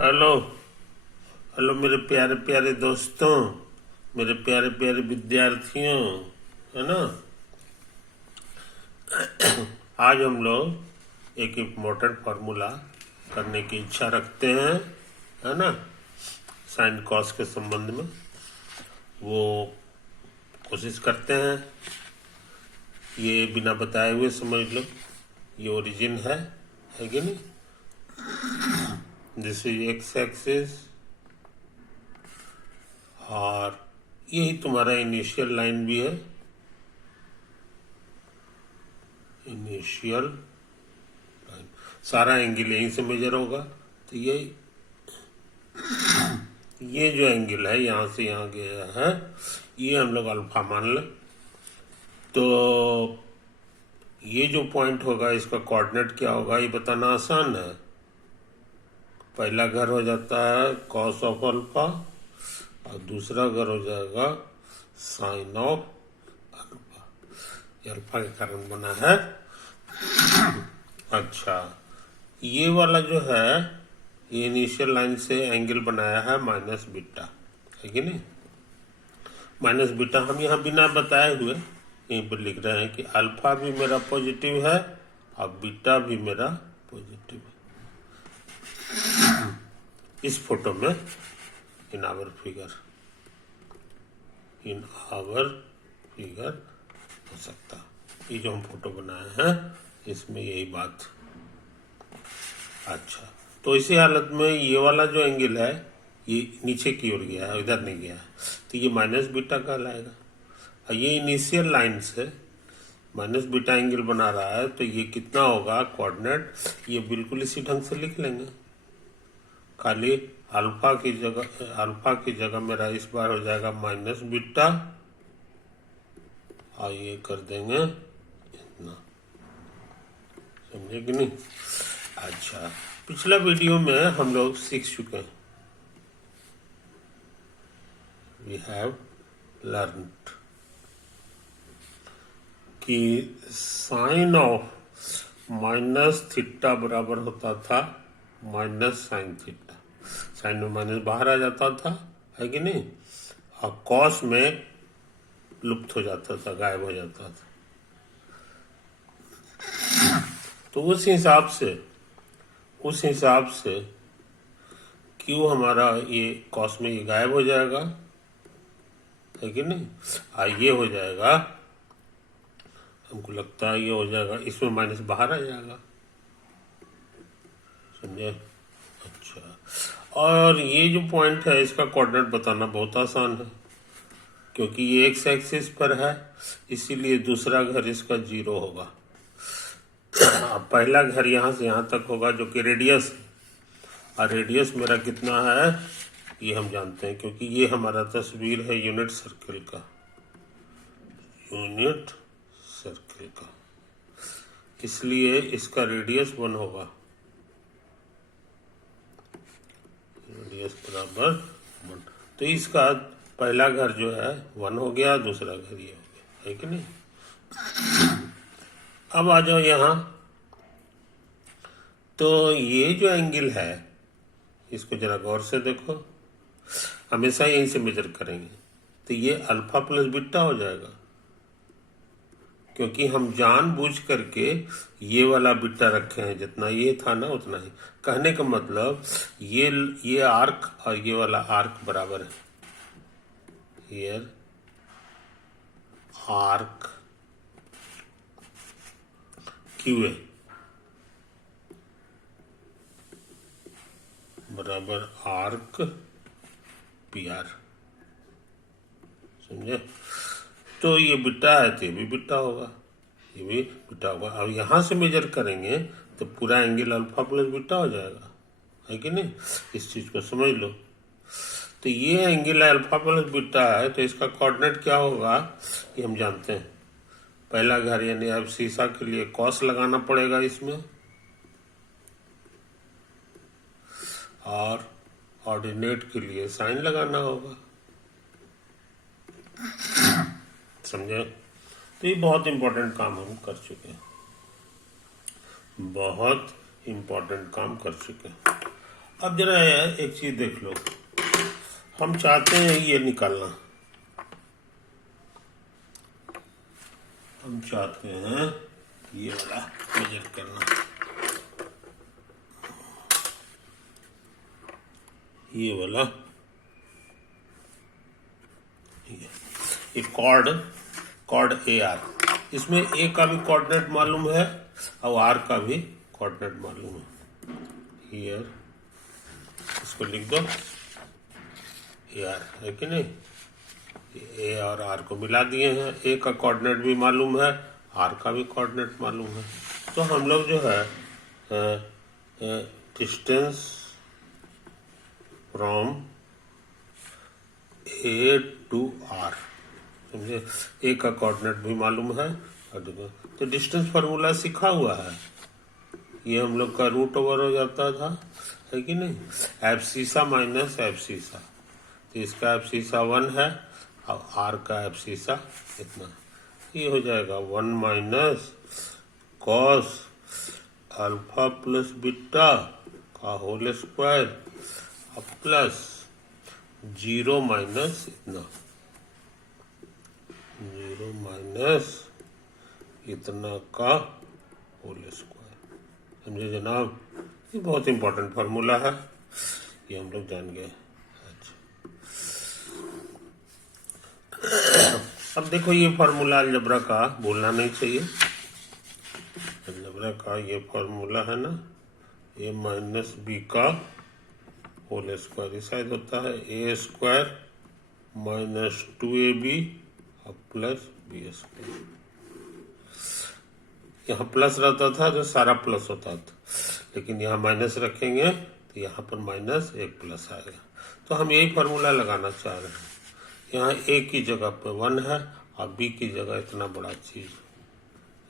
Hello. Hello मेरे प्यारे प्यारे दोस्तों, मेरे प्यारे प्यारे विद्यार्थियों, है ना। आज हम लोग एक इम्पोर्टेंट फार्मूला करने की इच्छा रखते हैं, है ना। साइन कॉस के संबंध में वो कोशिश करते हैं। ये बिना बताए हुए समझ लो, ये ओरिजिन है कि नहीं। दिस इज एक्स एक्सिस और यही तुम्हारा इनिशियल लाइन भी है। इनिशियल लाइन सारा एंगल यहीं से मेजर होगा। तो ये जो एंगल है यहां से यहां गया है, ये हम लोग अल्फा मान लें। तो ये जो पॉइंट होगा इसका कोऑर्डिनेट क्या होगा ये बताना आसान है। पहला घर हो जाता है कॉस ऑफ अल्फा और दूसरा घर हो जाएगा साइन ऑफ अल्फा। ये अल्फा के कारण बना है। अच्छा, ये वाला जो है ये इनिशियल लाइन से एंगल बनाया है माइनस बीटा, है कि नहीं। माइनस बीटा हम यहाँ बिना बताए हुए यहीं पर लिख रहे हैं कि अल्फा भी मेरा पॉजिटिव है और बीटा भी मेरा पॉजिटिव है। इस फोटो में इन आवर फिगर हो सकता। ये जो हम फोटो बनाए हैं इसमें यही बात। अच्छा, तो इसी हालत में ये वाला जो एंगल है ये नीचे की ओर गया है, इधर नहीं गया है, तो ये माइनस बीटा कहलाएगा। और ये इनिशियल लाइन से माइनस बीटा एंगल बना रहा है, तो ये कितना होगा कोऑर्डिनेट, ये बिल्कुल इसी ढंग से लिख लेंगे। खाली अल्फा की जगह मेरा इस बार हो जाएगा माइनस बीटा और ये कर देंगे इतना, समझे कि नहीं। अच्छा, पिछला वीडियो में हम लोग सीख चुके हैं, वी हैव लर्नड कि साइन ऑफ माइनस थीटा बराबर होता था माइनस साइन थीटा। साइन में माइनस बाहर आ जाता था, है कि नहीं, और कॉस में लुप्त हो जाता था, गायब हो जाता था। तो उस हिसाब से क्यों हमारा ये कॉस में ये गायब हो जाएगा, है कि नहीं। ये हो जाएगा, हमको लगता है ये हो जाएगा, इसमें माइनस बाहर आ जाएगा, समझे। अच्छा, और ये जो पॉइंट है इसका कोऑर्डिनेट बताना बहुत आसान है, क्योंकि ये एक्स एक्सिस पर है, इसीलिए दूसरा घर इसका 0 होगा। पहला घर यहाँ से यहाँ तक होगा जो कि रेडियस है, और रेडियस मेरा कितना है ये हम जानते हैं, क्योंकि ये हमारा तस्वीर है यूनिट सर्कल का, इसलिए इसका रेडियस 1 होगा। रेडियस बराबर 1, तो इसका पहला घर जो है 1 हो गया, दूसरा घर ये हो गया, है कि नहीं। अब आ जाओ यहाँ, तो ये जो एंगल है इसको जरा गौर से देखो, हमेशा यहीं से मेजर करेंगे, तो ये अल्फा प्लस बीटा हो जाएगा, क्योंकि हम जानबूझ करके ये वाला बीटा रखे हैं, जितना ये था ना उतना ही। कहने का मतलब ये आर्क और ये वाला आर्क बराबर है। हियर आर्क क्यू ए बराबर आर्क पी आर, समझे। तो ये बीटा है तो ये भी बीटा होगा, ये भी बीटा होगा। अब यहाँ से मेजर करेंगे तो पूरा एंगल अल्फा प्लस बीटा हो जाएगा, है कि नहीं। इस चीज को समझ लो। तो ये एंगल अल्फा प्लस बीटा है, तो इसका कोऑर्डिनेट क्या होगा ये हम जानते हैं। पहला घर यानी अब शीशा के लिए कॉस लगाना पड़ेगा इसमें, और ऑर्डिनेट के लिए साइन लगाना होगा, समझे। तो ये बहुत इंपॉर्टेंट काम हम कर चुके हैं, बहुत इंपॉर्टेंट काम कर चुके हैं। अब जरा एक चीज देख लो, हम चाहते हैं ये निकालना, हम चाहते हैं ये वाला मेजर करना, ये वाला, ये कॉर्ड ए आर, इसमें ए का भी कोऑर्डिनेट मालूम है और आर का भी कोऑर्डिनेट मालूम है। हियर इसको लिख दो ए आर, है कि नहीं? ए और आर को मिला दिए हैं, ए का कोऑर्डिनेट भी मालूम है, आर का भी कोऑर्डिनेट मालूम है। तो हम लोग जो है distance from A to R, समझे? ए का कोऑर्डिनेट भी मालूम है और तो डिस्टेंस फार्मूला सीखा हुआ है, ये हम लोग का रूट ओवर हो जाता था, है कि नहीं? एफ सीसा माइनस एफ सीसा, तो इसका एफ सीसा 1 है और आर का एफ सीसा इतना, ये हो जाएगा 1 minus cos alpha plus beta का होल स्क्वायर प्लस 0 माइनस इतना, 0 माइनस इतना का होल स्क्वायर, समझे जनाब? ये बहुत इंपॉर्टेंट फार्मूला है, ये हम लोग जान गए। अच्छा, अब देखो ये फार्मूला अलजबरा का भूलना नहीं चाहिए। अलजबरा का ये फार्मूला है ना, ए माइनस बी का होल स्क्वायर, ये शायद होता है a square minus 2ab plus b square. यहाँ प्लस रहता था जो सारा प्लस होता था, लेकिन यहाँ माइनस रखेंगे तो यहाँ पर माइनस एक प्लस आएगा। तो हम यही फार्मूला लगाना चाह रहे हैं। यहाँ ए की जगह पे 1 है और बी की जगह इतना बड़ा चीज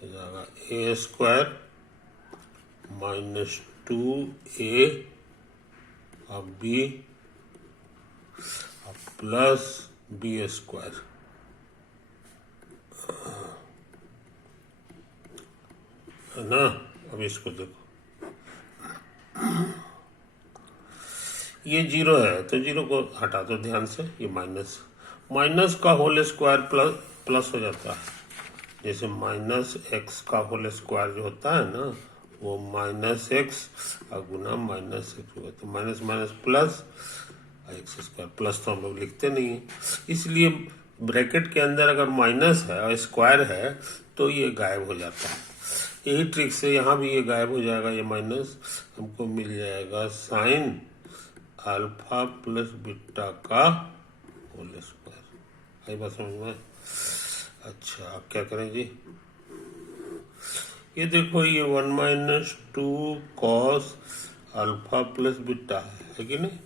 हो जाएगा ए स्क्वायर माइनस 2a और बी प्लस बी स्क्वायर, है ना? अब इसको देखो, ये 0 है तो 0 को हटा दो ध्यान से, ये माइनस का होल स्क्वायर प्लस हो जाता है। जैसे माइनस एक्स का होल स्क्वायर जो होता है ना, वो माइनस एक्स और गुना माइनस एक्स होगा, तो minus minus plus x square, plus तो हम लोग लिखते नहीं है, इसलिए ब्रैकेट के अंदर अगर माइनस है और स्क्वायर है तो ये गायब हो जाता है। यही ट्रिक से यहाँ भी ये गायब हो जाएगा, ये माइनस, हमको मिल जाएगा साइन अल्फा प्लस बीटा का होल स्क्वायर। आई बात समझ में? अच्छा, अब क्या करें जी? ये देखो, ये 1 minus 2 cos alpha plus beta है कि नहीं?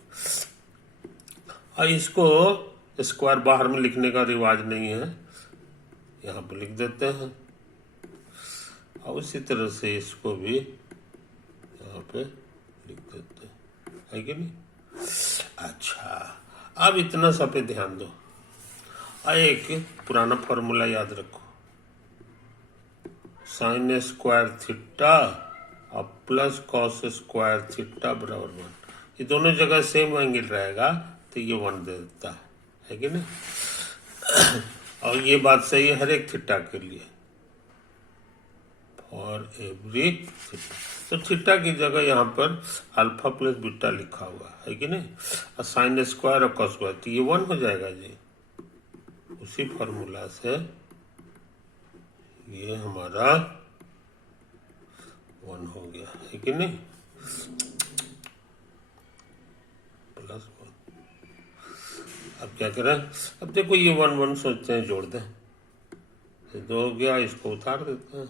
और इसको स्क्वायर बाहर में लिखने का रिवाज नहीं है, यहाँ पे लिख देते हैं, और उसी तरह से इसको भी यहाँ पे लिख देते हैं, है कि नहीं? अच्छा, अब इतना सा पे ध्यान दो, एक पुराना फॉर्मूला याद रखो, साइन स्क्वायर थीटा और प्लस कॉस स्क्वायर थीटा बराबर 1, ये दोनों जगह सेम एंगल रहेगा तो ये 1 दे देता है कि नहीं? और ये बात सही है हर एक थीटा के लिए, फॉर एवरी थीटा। तो थीटा की जगह यहाँ पर अल्फा प्लस बीटा लिखा हुआ है कि नहीं? और साइन स्क्वायर और कॉस स्क्वायर, तो ये 1 हो जाएगा जी। उसी फॉर्मूला से ये हमारा 1 हो गया, है कि नहीं? प्लस 1। अब क्या करें? अब देखो, ये 1 1 सोचते हैं जोड़ दें, 2 हो गया, इसको उतार देते हैं,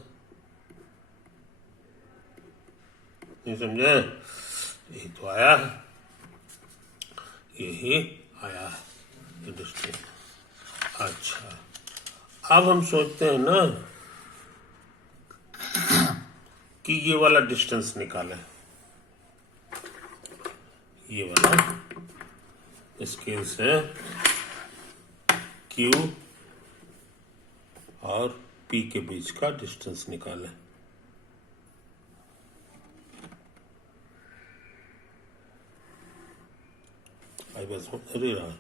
नहीं समझे? यही तो आया है, यही आया है डिस्टेंस। अच्छा, अब हम सोचते हैं ना कि ये वाला डिस्टेंस निकालें, ये वाला स्केल से Q और P के बीच का डिस्टेंस निकालें। आई बस अरे रहा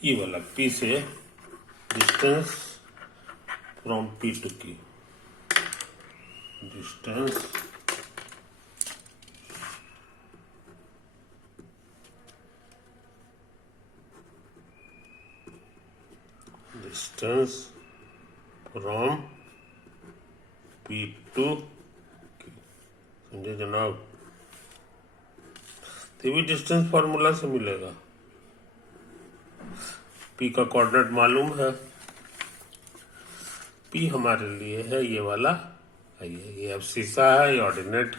ये वाला P से distance from P to Q, distance from P to Q, समझे जनाब। तो भी डिस्टेंस फॉर्मूला से मिलेगा। P का कोऑर्डिनेट मालूम है, P हमारे लिए है ये वाला, ये एब्सिसा है, ये ऑर्डिनेट।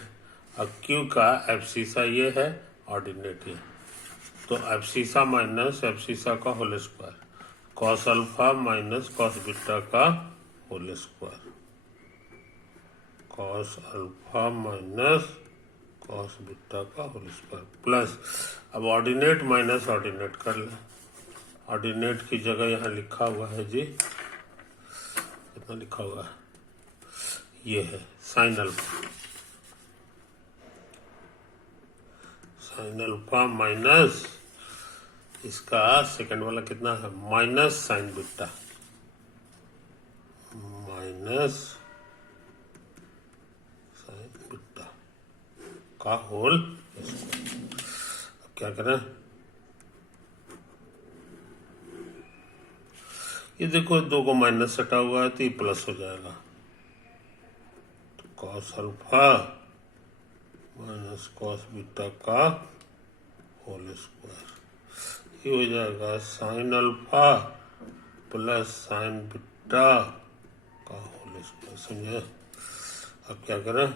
अब Q का एब्सिसा ये है, ऑर्डिनेट ये। तो एब्सिसा माइनस एब्सिसा का whole square, cos alpha minus cos beta का whole square, cos alpha minus cos beta का होल स्क्वायर प्लस, अब ऑर्डिनेट माइनस ऑर्डिनेट कर ले। ऑर्डिनेट की जगह यहाँ लिखा हुआ है जी, कितना लिखा हुआ है, ये है sine alpha, sine alpha minus इसका सेकंड वाला कितना है, minus sign beta, minus sign beta का होल स्क्वायर। अब क्या करें, ये देखो दो को माइनस हटा हुआ है तो ये प्लस हो जाएगा, तो cos alpha minus cos beta का होल स्क्वायर, ये हो जाएगा sine alpha plus sign beta का होल स्क्वायर, समझे। अब क्या करें,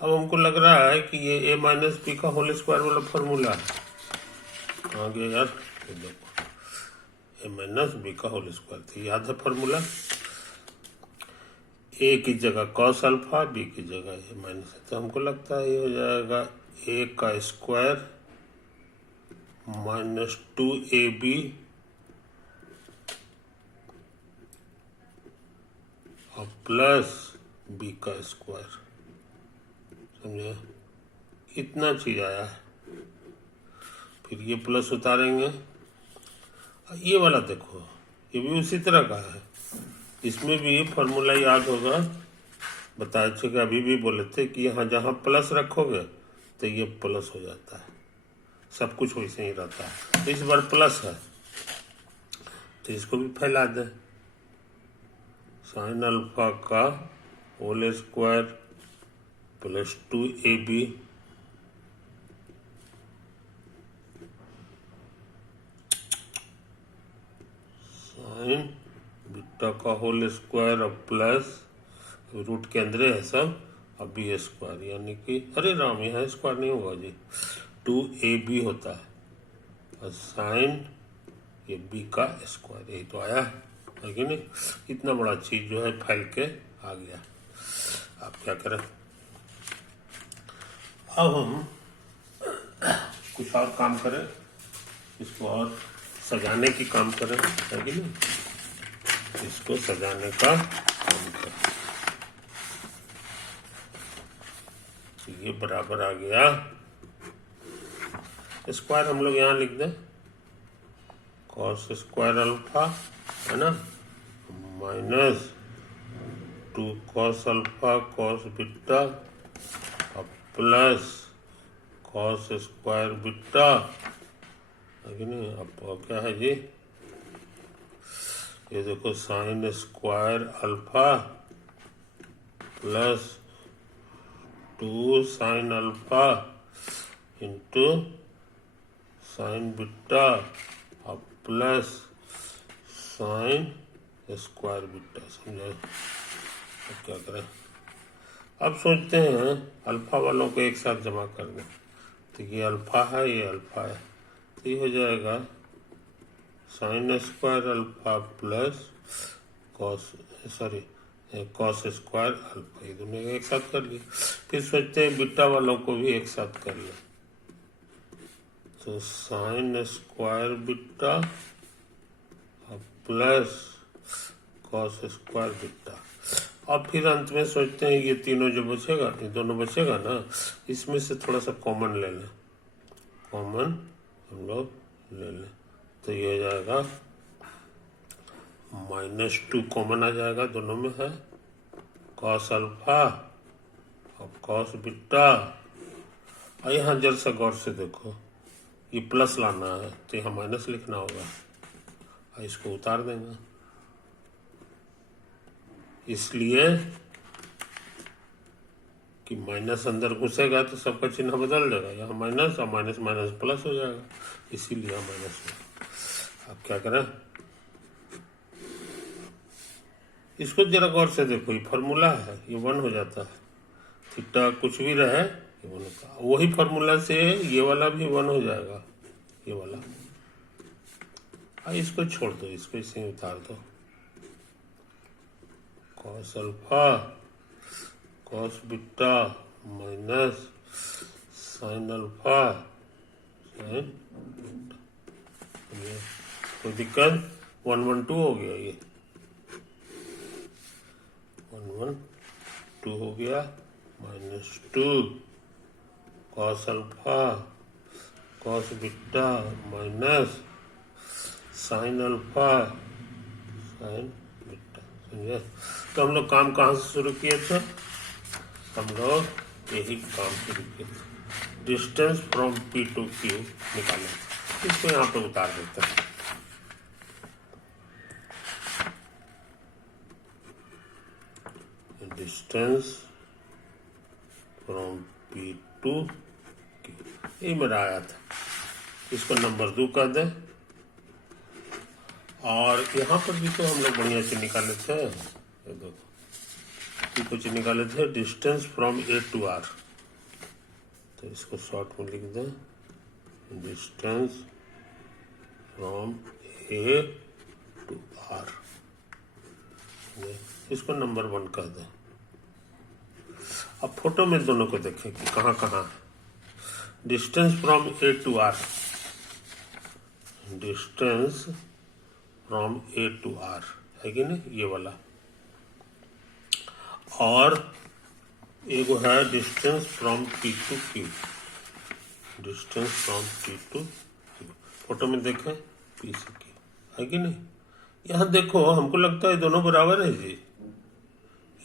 अब हमको लग रहा है कि ये a माइनस बी का होल स्क्वायर वाला फॉर्मूला है। कहाँ गया यार, ये देखो a माइनस बी का होल स्क्वायर थी, याद है फॉर्मूला। a की जगह कॉस अल्फा, b की जगह a माइनस, तो हमको लगता है ये हो जाएगा a का स्क्वायर माइनस 2ab और प्लस b का स्क्वायर, समझे। इतना चीज आया है, फिर ये प्लस उतारेंगे, ये वाला देखो ये भी उसी तरह का है, इसमें भी फॉर्मूला याद होगा, बताए थे कि अभी भी बोले थे कि यहाँ जहाँ प्लस रखोगे तो ये प्लस हो जाता है, सब कुछ वैसे ही रहता है। तो इस बार प्लस है तो इसको भी फैला दे, साइन अल्फा का whole square plus 2ab sine beta का होल स्क्वायर और प्लस रूट के अंदर है सब, अब बी स्क्वायर, यानी कि अरे राम यहाँ स्क्वायर नहीं होगा जी, 2ab होता है और साइन ये b का स्क्वायर, यही तो आया है कि नहीं। इतना बड़ा चीज जो है फैल के आ गया। अब क्या करें, अब हम कुछ और काम करें, इसको और सजाने की काम करें, है कि नहीं, इसको सजाने का काम करें। तो ये बराबर आ गया, स्क्वायर हम लोग यहाँ लिख दें, कॉस स्क्वायर अल्फा है ना, minus 2 cos alpha cos beta और प्लस कॉस स्क्वायर बीटा, है कि नहीं। अब क्या है जी, ये देखो sine square alpha plus 2 sine alpha into sine beta और प्लस साइन स्क्वायर बीटा, समझे। अब क्या करें, अब सोचते हैं अल्फा वालों को एक साथ जमा कर दें, तो ये अल्फा है ये अल्फा है, तो ये हो जाएगा sine square alpha plus cos cos square alpha, ये दोनों एक साथ कर लिए। फिर सोचते हैं बीटा वालों को भी एक साथ कर ले, तो sine square beta plus cos square beta, और फिर अंत में सोचते हैं ये तीनों जो बचेगा, ये दोनों बचेगा ना, इसमें से थोड़ा सा कॉमन ले लें, कॉमन हम लोग ले लें, तो ये हो जाएगा -2 कॉमन आ जाएगा, दोनों में है कॉस अल्फा और कॉस बीटा। और यहाँ जरा सा गौर से देखो, ये प्लस लाना है तो यहाँ माइनस लिखना होगा, और इसको उतार देंगे, इसलिए कि माइनस अंदर घुसेगा तो सबका चिन्ह बदल जाएगा, यहाँ माइनस और माइनस माइनस प्लस हो जाएगा, इसीलिए यहाँ माइनस हो। अब क्या करें, इसको जरा गौर से देखो, ये फॉर्मूला है, ये 1 हो जाता है, थीटा कुछ भी रहे ये 1 होता है, वही फॉर्मूला से ये वाला भी 1 हो जाएगा, ये वाला। इसको छोड़ दो, इसको इसे उतार दो, cos alpha cos beta minus sine alpha sign beta. कोई दिक्कत, 1 1 2 हो गया, ये 1 1 2 हो गया, -2 cos alpha cos beta minus sine alpha sign beta. समझे? तो हम लोग काम कहाँ से शुरू किए थे, हम लोग यही काम शुरू किए थे, distance from P to Q निकालें, इसको यहाँ पे उतार देते हैं। Distance from P to Q, ये मेरा आया था, इसको नंबर 2 कर दें। और यहाँ पर भी तो हम लोग बढ़िया से निकाले थे, ये देखो कुछ निकाले थे, distance from A to R, तो इसको शॉर्ट में लिख दें, distance from A to R, इसको नंबर 1 कर दें। अब फोटो में दोनों को देखें कि कहाँ कहाँ है। Distance from A to R, distance from A to R है कि नहीं, ये वाला। और एक है distance from P to Q, distance from P to Q, photo में देखें P से Q है कि नहीं। यहाँ देखो, हमको लगता है दोनों बराबर है जी,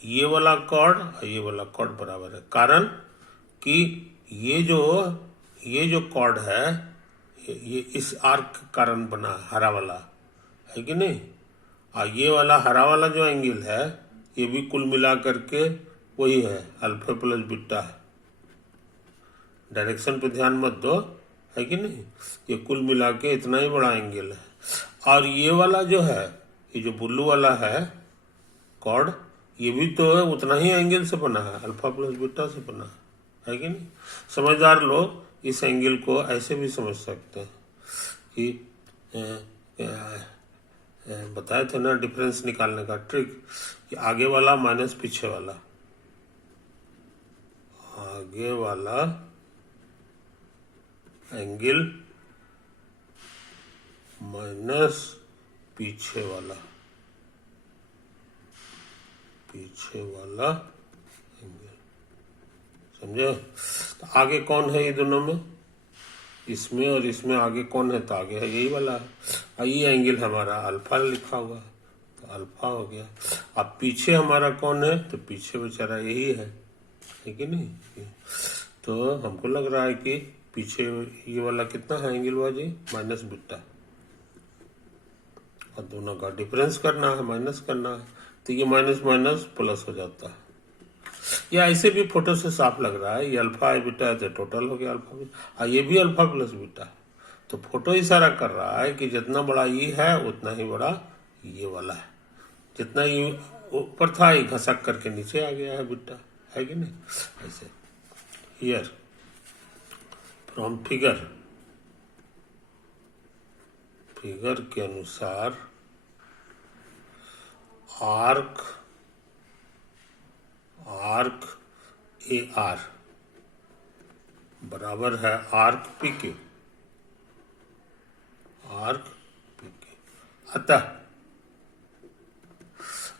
ये वाला कॉर्ड और ये वाला कॉर्ड बराबर है, कारण कि ये जो कॉर्ड है ये इस आर्क के कारण बना, हरा वाला है कि नहीं। और ये वाला हरा वाला जो एंगल है, ये भी कुल मिला करके वही है, अल्फा प्लस बीटा है। डायरेक्शन पे ध्यान मत दो, है कि नहीं, ये कुल मिला के इतना ही बड़ा एंगल है। और ये वाला जो है, ये जो ब्लू वाला है कॉर्ड, ये भी तो उतना ही एंगल से बना है, अल्फा प्लस बीटा से बना है कि नहीं। समझदार लोग इस एंगल को ऐसे भी समझ सकते हैं कि बताए थे ना डिफरेंस निकालने का ट्रिक, कि आगे वाला माइनस पीछे वाला, आगे वाला एंगल माइनस पीछे वाला एंगल, समझे। तो आगे कौन है ये दोनों में, इसमें और इसमें आगे कौन है, तो आगे है यही वाला है, और ये एंगल हमारा अल्फा लिखा हुआ है, तो अल्फा हो गया। अब पीछे हमारा कौन है, तो पीछे बेचारा यही है कि नहीं। तो हमको लग रहा है कि पीछे ये वाला कितना है एंगल बाजी, माइनस बीटा, और दोनों का डिफरेंस करना है, माइनस करना है, तो ये माइनस माइनस प्लस हो जाता है। या ऐसे भी फोटो से साफ लग रहा है, ये अल्फा है बीटा है, तो टोटल हो गया अल्फा बीटा, और ये भी अल्फा प्लस बीटा है। तो फोटो इशारा कर रहा है कि जितना बड़ा ये है उतना ही बड़ा ये वाला है, जितना ये ऊपर था ये घसक करके नीचे आ गया है बीटा, है कि नहीं। ऐसे हियर फ्रॉम फिगर के अनुसार आर्क ए आर बराबर है आर्क पी के, अतः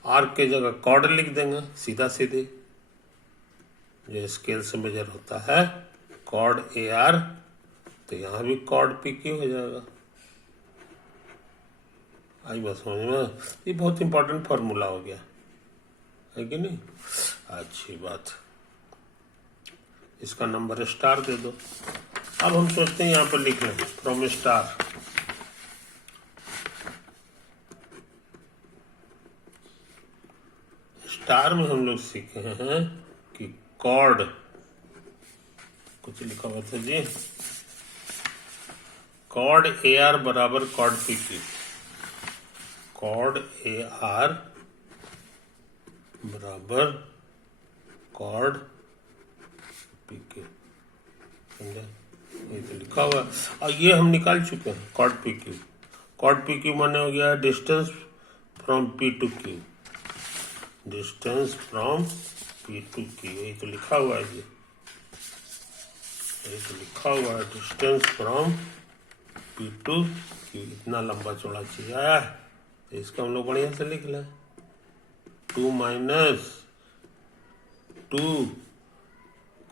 आर के जगह कॉर्ड लिख देंगे सीधा सीधे, जो स्केल से मेजर होता है कॉर्ड ए आर, तो यहाँ भी कॉर्ड पी क्यू हो जाएगा। आई बात समझ में? ये बहुत इंपॉर्टेंट फॉर्मूला हो गया है कि नहीं? अच्छी बात। इसका नंबर स्टार दे दो। अब हम सोचते हैं यहाँ पर लिख लें फ्रॉम स्टार, स्टार में हम लोग सीखे हैं कि कॉर्ड, कुछ लिखा हुआ था जी, कॉर्ड ए आर बराबर chord P Q, chord A R बराबर कॉर्ड पी क्यू, समझे? ये तो लिखा हुआ है और ये हम निकाल चुके हैं chord P Q. Chord P Q माने हो गया distance from P to Q, distance from P to Q, यही तो लिखा हुआ है जी, यही तो लिखा हुआ है distance from P to Q. इतना लंबा चौड़ा चीज आया है तो इसका हम लोग बढ़िया से लिख लें, 2 minus 2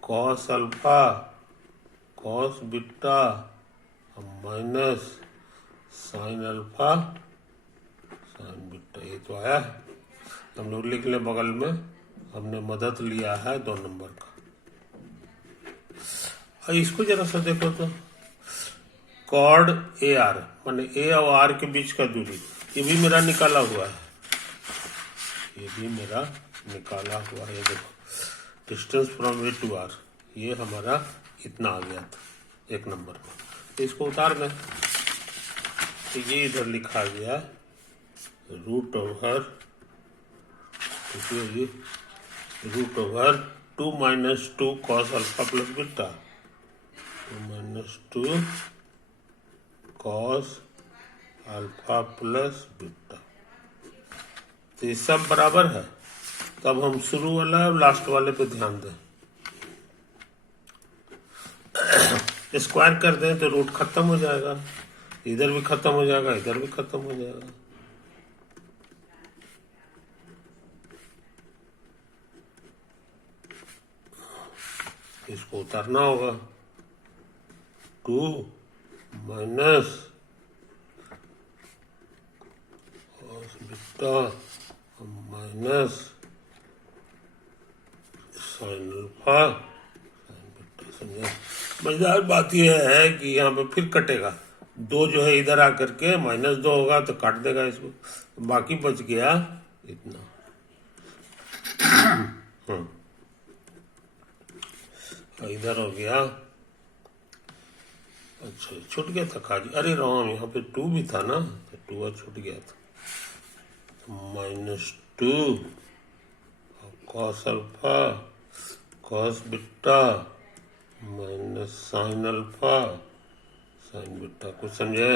cos alpha cos beta minus sine alpha sign beta, ये तो आया है। हम लोग लिख लें बगल में, हमने मदद लिया है 2 नंबर का। और इसको जरा सा देखो तो, कॉर्ड ए आर माने ए और आर के बीच का दूरी, ये भी मेरा निकाला हुआ है, ये भी मेरा निकाला हुआ है। ये देखो distance from A to R, ये हमारा इतना आ गया था 1 नंबर में, तो इसको उतार दें तो ये इधर लिखा गया root over 2 minus 2 cos alpha plus beta, 2 minus 2 cos alpha plus beta, तो ये सब बराबर है। तब हम शुरू वाला और लास्ट वाले पे ध्यान दें, स्क्वायर कर दें तो रूट खत्म हो जाएगा, इधर भी खत्म हो जाएगा, इधर भी खत्म हो जाएगा। इसको उतारना होगा, 2 minus cos beta minus sine alpha sign beta, समझे? मजेदार बात यह है कि यहाँ पे फिर कटेगा, 2 जो है इधर आकर के -2 होगा तो काट देगा इसको, बाकी बच गया इतना। इधर हो गया, अच्छा छूट गया था खाली, अरे राम यहाँ पे 2 भी था ना, तो 2 छूट गया था, -2 cos alpha cos beta minus sine alpha sign beta, कुछ समझे?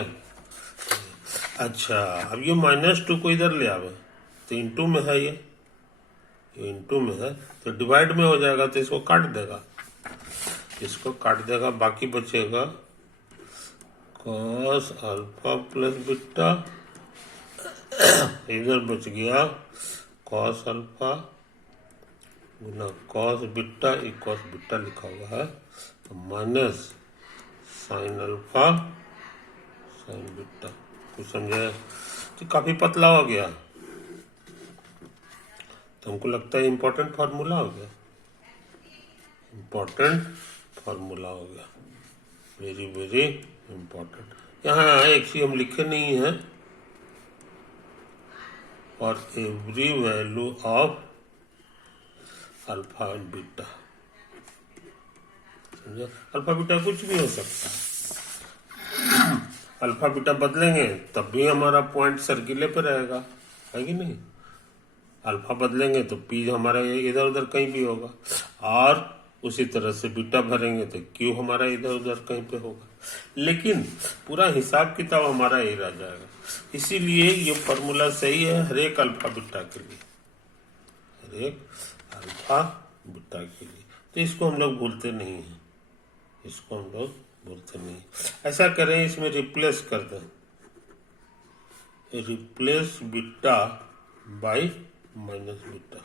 अच्छा अब ये -2 को इधर ले आवे तो इंटू में है, ये इंटू में है तो डिवाइड में हो जाएगा, तो इसको काट देगा, इसको काट देगा, बाकी बचेगा कॉस अल्फा प्लस बीटा, इधर बच गया कॉस अल्फा गुना कॉस बीटा, एक कॉस बीटा लिखा हुआ है, minus sine alpha sign beta, कुछ समझे? तो काफी पतला हो गया, तो हमको लगता है इंपॉर्टेंट फार्मूला हो गया, इंपॉर्टेंट फार्मूला हो गया, वेरी वेरी इंपॉर्टेंट। यहाँ एक चीज हम लिखे नहीं है, और every value of alpha and beta, समझे? अल्फा बीटा कुछ भी हो सकता है, अल्फा बीटा बदलेंगे तब भी हमारा पॉइंट सर्किले पे रहेगा, है कि नहीं? अल्फा बदलेंगे तो पी हमारा इधर उधर कहीं भी होगा, और उसी तरह से बीटा भरेंगे तो क्यू हमारा इधर उधर कहीं पे होगा, लेकिन पूरा हिसाब किताब हमारा यही रह जाएगा। इसीलिए ये फॉर्मूला सही है हर एक अल्फा बीटा के लिए, हर एक अल्फा बीटा के लिए, तो इसको हम लोग भूलते नहीं हैं, इसको हम लोग भूलते नहीं। ऐसा करें, इसमें रिप्लेस कर दें, replace beta by minus beta.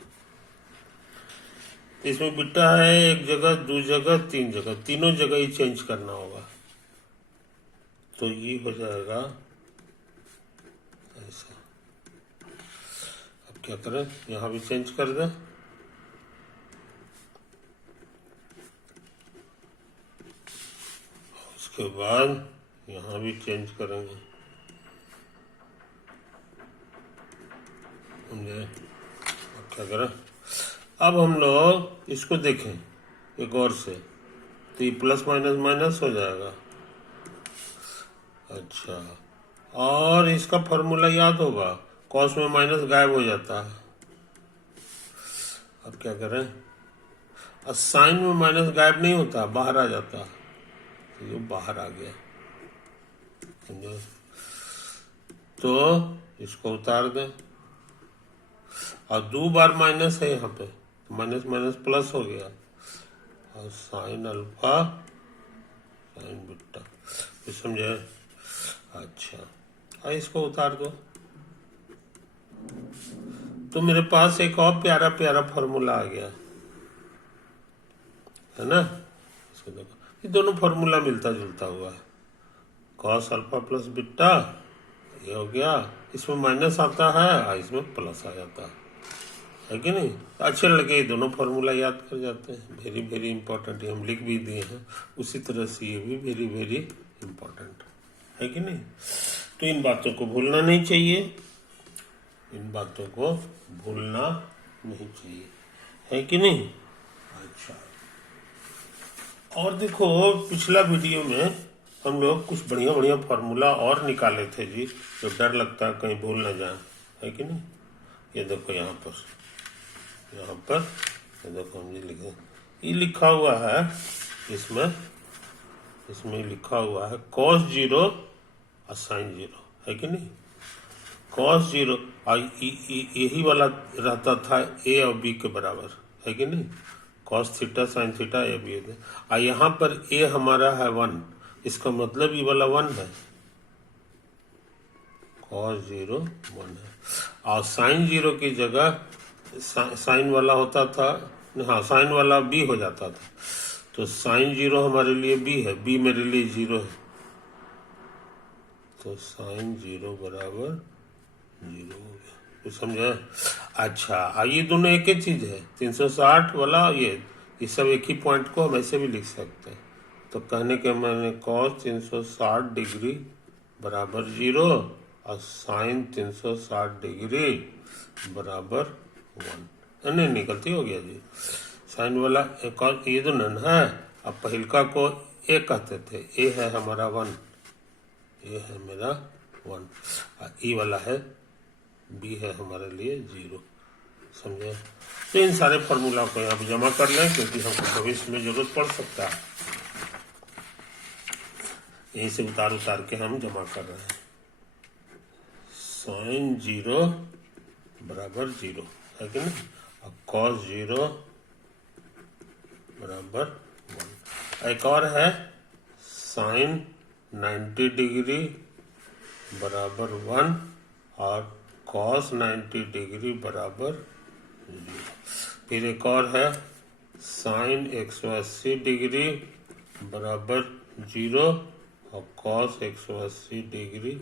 इसमें बीटा है एक जगह, दो जगह, तीन जगह, तीनों जगह ही चेंज करना होगा। तो ये हो जाएगा ऐसा। अब क्या करें, यहाँ भी चेंज कर दें। उसके बाद यहाँ भी चेंज करेंगे। समझे? अब क्या करें, अब हम लोग इसको देखें एक और से, तो ये प्लस माइनस माइनस हो जाएगा। अच्छा, और इसका फॉर्मूला याद होगा, कॉस में माइनस गायब हो जाता है। अब क्या करें, और साइन में माइनस गायब नहीं होता, बाहर आ जाता, तो ये बाहर आ गया। समझो? तो इसको उतार दें, और दो बार माइनस है यहाँ पे, तो माइनस माइनस प्लस हो गया, और साइन अल्फा साइन बीटा। ये समझे? अच्छा, इसको उतार दो, तो मेरे पास एक और प्यारा प्यारा फॉर्मूला आ गया है ना। इसको देखो, ये दोनों फॉर्मूला मिलता जुलता हुआ है। कॉस अल्फा प्लस बीटा ये हो गया, इसमें माइनस आता है और इसमें प्लस आ जाता है कि नहीं। तो अच्छे लगे, ये दोनों फॉर्मूला याद कर जाते हैं। वेरी वेरी इंपॉर्टेंट, हम लिख भी दिए हैं। उसी तरह से ये भी वेरी वेरी इंपॉर्टेंट है कि नहीं। तो इन बातों को भूलना नहीं चाहिए, इन बातों को भूलना नहीं चाहिए, है कि नहीं। अच्छा, और देखो पिछला वीडियो में हम लोग कुछ बढ़िया बढ़िया फार्मूला और निकाले थे जी, जो डर लगता है कहीं भूल ना जाए, है कि नहीं। ये देखो यहाँ पर ये देखो हम ये लिखा हुआ है, इसमें लिखा हुआ है कॉस 0 और साइन 0, है कि नहीं। कॉस 0 और यही वाला रहता था ए और बी के बराबर, है कि नहीं। Cos theta sine theta A B, और यहाँ पर ए हमारा है 1, इसका मतलब ये वाला 1 है, कॉस 0 1 है। और साइन 0 की जगह साइन वाला होता था, हाँ साइन वाला बी हो जाता था, तो साइन 0 हमारे लिए बी है, बी मेरे लिए 0 है, तो साइन 0 बराबर 0 हो गया। तो समझे। अच्छा, ये दोनों एक ही चीज है, 360 वाला ये सब एक ही पॉइंट को हम ऐसे भी लिख सकते हैं। तो कहने के मैंने कॉस 360 डिग्री बराबर 0 और साइन 360 डिग्री बराबर 1। नहीं, गलती हो गया जी, साइन वाला एक और ये तो नन है। अब पहिलका को ए कहते थे, ए है हमारा 1, ये है मेरा 1, और ई वाला है बी है हमारे लिए 0। समझे। तो इन सारे फॉर्मूला को यहाँ पे जमा कर लें, क्योंकि हमको भविष्य में जरूरत पड़ सकता है। यहीं से उतार के हम जमा कर रहे हैं। साइन 0 बराबर 0, है कि नहीं, और कॉस 0 बराबर 1। एक और है साइन 90 डिग्री बराबर 1 और कॉस 90 डिग्री बराबर 0। फिर एक और है साइन 180 डिग्री बराबर 0 और कॉस 180 डिग्री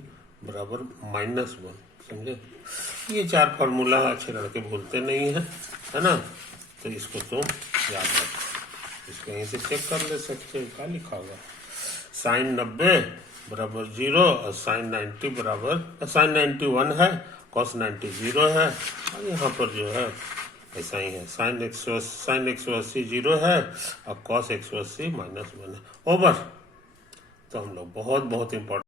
बराबर -1। समझे। ये 4 फार्मूला अच्छे लड़के भूलते नहीं है ना। तो इसको तुम याद रखो, इसको यहीं से चेक कर ले सकते हो, क्या लिखा हुआ। साइन 90 बराबर 0 और साइन 90 बराबर साइन 91 है, कॉस 90 0 है, और यहाँ पर जो है ऐसा ही है, साइन 180 0 है और कॉस 180 -1 है। ओवर। तो हम लोग बहुत बहुत इंपॉर्टेंट